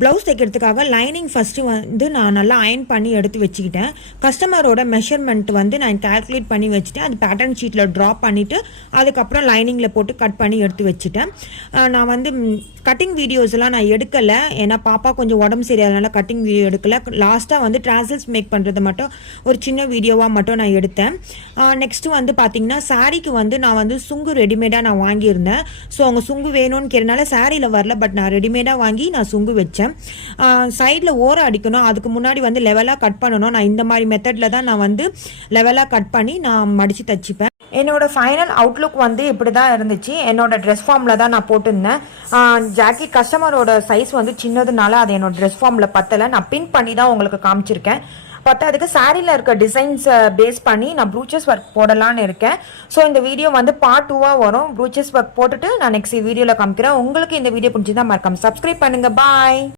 Blouse தைக்கிறதுக்காக lining first வந்து நான் நல்லா அயன் பண்ணி எடுத்து வச்சுக்கிட்டேன். கஸ்டமரோட மெஷர்மெண்ட் வந்து நான் கால்குலேட் பண்ணி வச்சுட்டேன். அது பேட்டர்ன் ஷீட்டில் ட்ரா பண்ணிவிட்டு அதுக்கப்புறம் லைனிங்கில் போட்டு கட் பண்ணி எடுத்து வச்சுட்டேன். நான் வந்து கட்டிங் வீடியோஸ்லாம் நான் எடுக்கலை, ஏன்னா பாப்பா கொஞ்சம் உடம்பு சரியாதனால கட்டிங் வீடியோ எடுக்கலை. லாஸ்ட்டாக வந்து ட்ரான்சல்ஸ் மேக் பண்ணுறது மட்டும் ஒரு சின்ன வீடியோவாக மட்டும் நான் எடுத்தேன். நெக்ஸ்ட்டு வந்து பார்த்திங்கன்னா சாரீக்கு வந்து நான் வந்து சுங்கு ரெடிமேடாக நான் வாங்கியிருந்தேன். ஸோ அவங்க சுங்கு வேணும்னு கேட்டனால சாரியில் வரல, பட் நான் ரெடிமேடாக வாங்கி நான் சுங்கு வச்சேன். சைடில் ஓரம் அடிக்கணும், அதுக்கு முன்னாடி வந்து லெவலாக கட் பண்ணணும். நான் இந்த மாதிரி மெத்தடில் தான் நான் வந்து லெவலாக கட் பண்ணி நான் மடித்து தச்சுப்பேன். என்னோட ஃபைனல் அவுட்லுக் வந்து இப்படி தான் இருந்துச்சு. என்னோட ட்ரெஸ் ஃபார்மில் தான் நான் போட்டிருந்தேன். ஜாக்கெட் கஸ்டமரோட சைஸ் வந்து சின்னதுனால அது என்னோட ட்ரெஸ் ஃபார்மில் பத்தலை. நான் பின் பண்ணி தான் உங்களுக்கு காமிச்சிருக்கேன். அதுக்கு சாரியில் இருக்க டிசைன்ஸை பேஸ் பண்ணி நான் ப்ரூச்சஸ் ஒர்க் போடலான்னு இருக்கேன். ஸோ இந்த வீடியோ வந்து பார்ட் 2வாக வரும். ப்ரூச்சஸ் ஒர்க் போட்டுட்டு நான் நெக்ஸ்ட் வீடியோவில் காமிக்கிறேன். உங்களுக்கு இந்த வீடியோ பிடிச்சிருந்தா மறக்காம சப்ஸ்கிரைப் பண்ணுங்கள். பாய்.